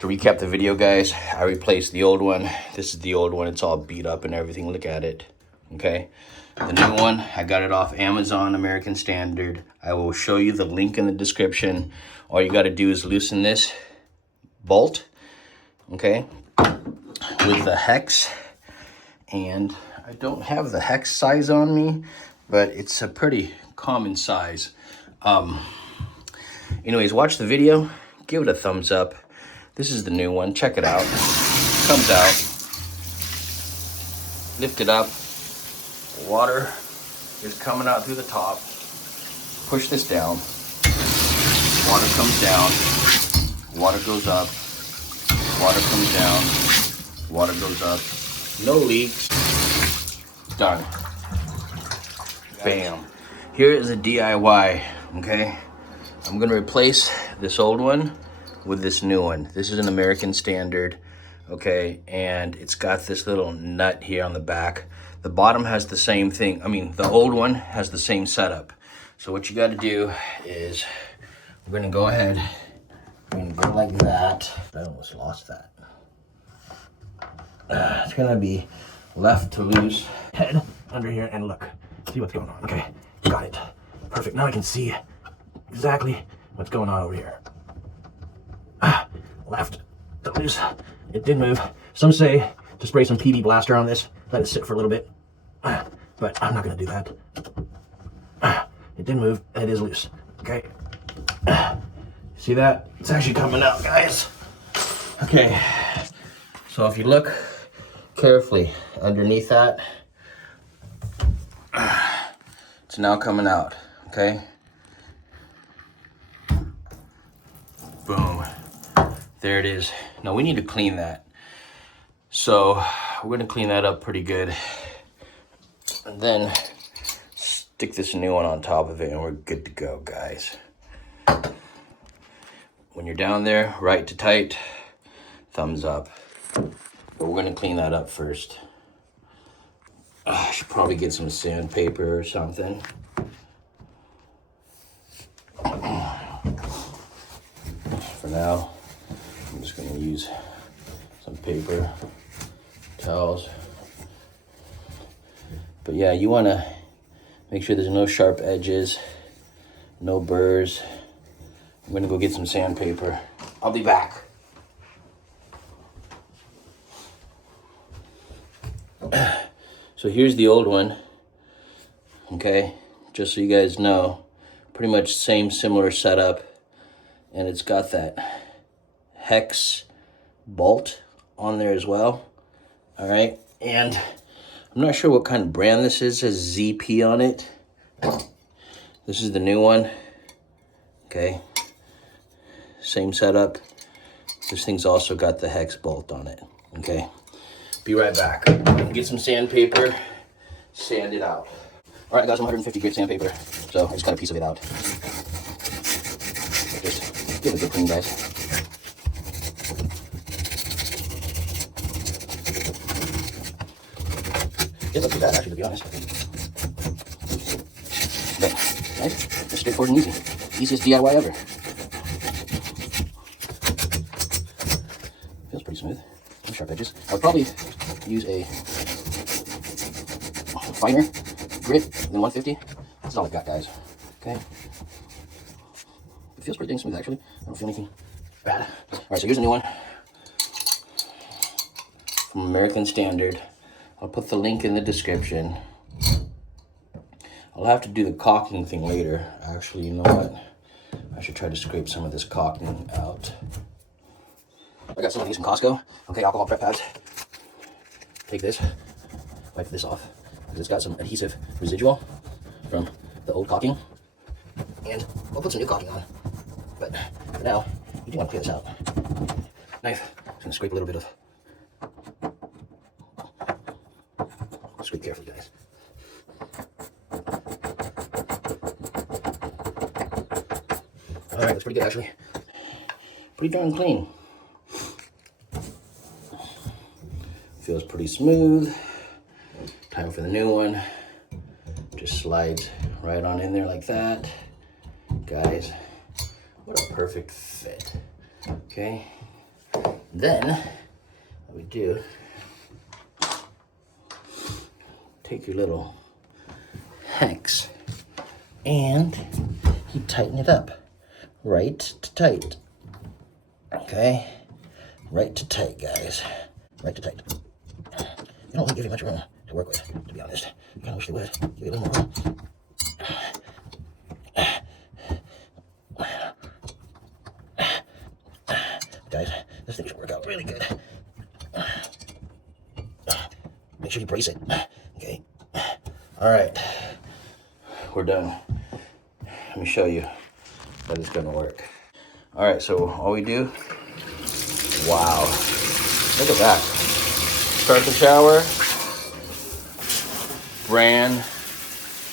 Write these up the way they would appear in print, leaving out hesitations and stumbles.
To recap the video, guys, I replaced the old one. This is the old one. It's all beat up and everything. Look at it. Okay. The new one, I got it off Amazon American Standard. I will show you the link in the description. All you got to do is loosen this bolt, okay, with the hex. And I don't have the hex size on me, but it's a pretty common size. Anyways, watch the video. Give it a thumbs up. This is the new one. Check it out. Comes out. Lift it up. Water is coming out through the top. Push this down. Water comes down. Water goes up. Water comes down. Water goes up. No leaks. Done. Bam. Here is a DIY, okay? I'm gonna replace this old one with this new one. This is an American Standard, okay? And it's got this little nut here on the back. The bottom has the same thing. I mean, the old one has the same setup. So what you gotta do is, we're gonna go ahead, we're gonna go like that. I almost lost that. It's gonna be left to loose. Head under here and look. See what's going on, okay? Got it. Perfect, now I can see exactly what's going on over here. Left to loose. It did move. Some say to spray some PB Blaster on this, let it sit for a little bit. But I'm not gonna do that. It did move, and it is loose, okay? See that? It's actually coming out, guys. Okay, so if you look carefully underneath that, it's now coming out, okay? Boom. There it is. Now we need to clean that. So we're gonna clean that up pretty good. And then stick this new one on top of it and we're good to go, guys. When you're down there, right to tight, thumbs up. But we're gonna clean that up first. I should probably get some sandpaper or something. For now, I'm just gonna use some paper towels. But yeah, you wanna make sure there's no sharp edges, no burrs. I'm gonna go get some sandpaper. I'll be back. So here's the old one, okay? Just so you guys know, pretty much same similar setup. And it's got that hex bolt on there as well. All right, and I'm not sure what kind of brand this is. It says ZP on it. This is the new one. Okay, same setup. This thing's also got the hex bolt on it. Okay, be right back. Get some sandpaper, sand it out. All right, I got some 150 grit sandpaper, so I just got a piece of it out. Just give it a good clean, guys. It looks bad, actually, to be honest. But, nice, just straightforward and easy. Easiest DIY ever. Feels pretty smooth. No sharp edges. I would probably use a finer grit than 150. That's all I got, guys. Okay. It feels pretty dang smooth, actually. I don't feel anything bad. All right, so here's a new one from American Standard. I'll put the link in the description. I'll have to do the caulking thing later. Actually, you know what? I should try to scrape some of this caulking out. I got some of these from Costco. Okay, alcohol prep pads. Take this, wipe this off, because it's got some adhesive residual from the old caulking. And I'll put some new caulking on. But for now, you do want to clean this out. Knife, just gonna scrape a little bit of. Scrape carefully, guys. All right, that's pretty good, actually. Pretty darn clean. Feels pretty smooth. Time for the new one. Just slides right on in there like that. Guys, what a perfect fit. Okay. Then, what we do, take your little hex and you tighten it up. Right to tight. Okay? Right to tight, guys. Right to tight. They don't really give you much room to work with, to be honest. I kind of wish they would. Give you a little more room. Guys, this thing should work out really good. Make sure you brace it. Okay. All right. We're done. Let me show you that it's gonna work. All right, so all we do, wow, look at that. Start the shower, brand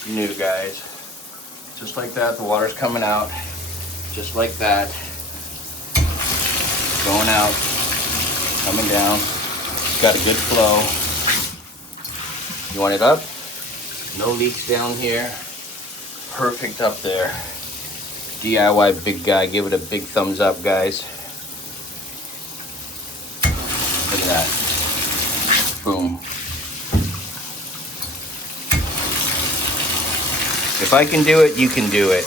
new, guys. Just like that, the water's coming out, just like that. Going out, coming down. It's got a good flow. You want it up? No leaks down here. Perfect up there. DIY big guy, give it a big thumbs up, guys. Look at that. Boom. If I can do it, you can do it.